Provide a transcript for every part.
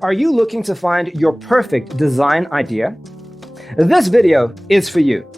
Are you looking to find your perfect design idea? This video is for you.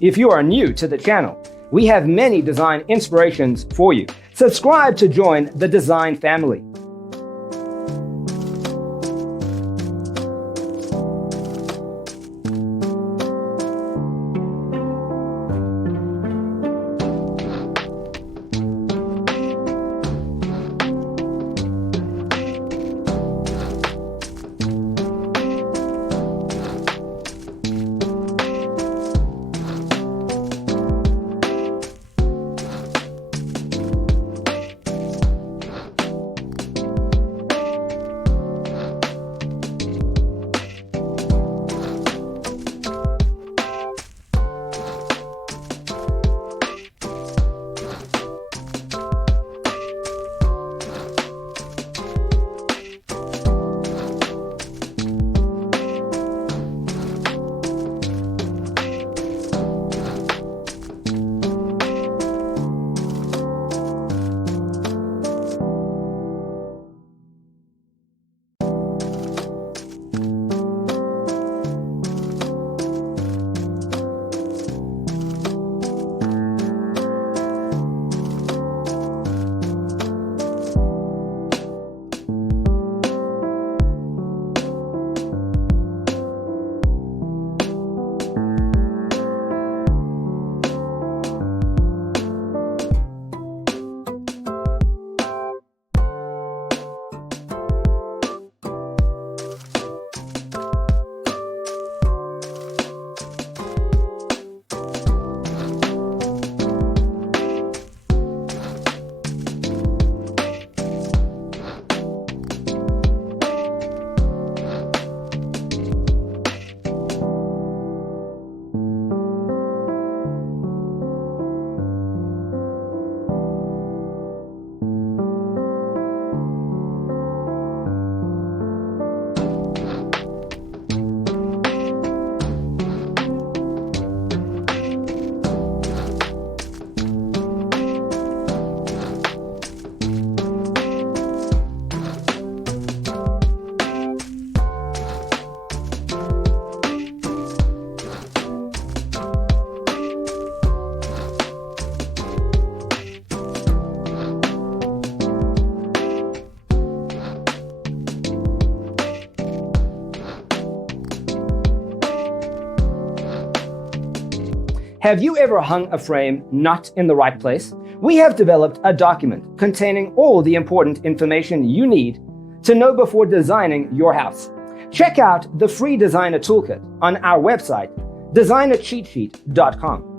If you are new to the channel, we have many design inspirations for you. Subscribe to join the design family. Have you ever hung a frame not in the right place? We have developed a document containing all the important information you need to know before designing your house. Check out the free designer toolkit on our website, designercheatsheet.com.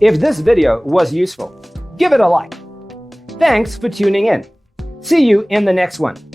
If this video was useful, give it a like. Thanks for tuning in. See you in the next one.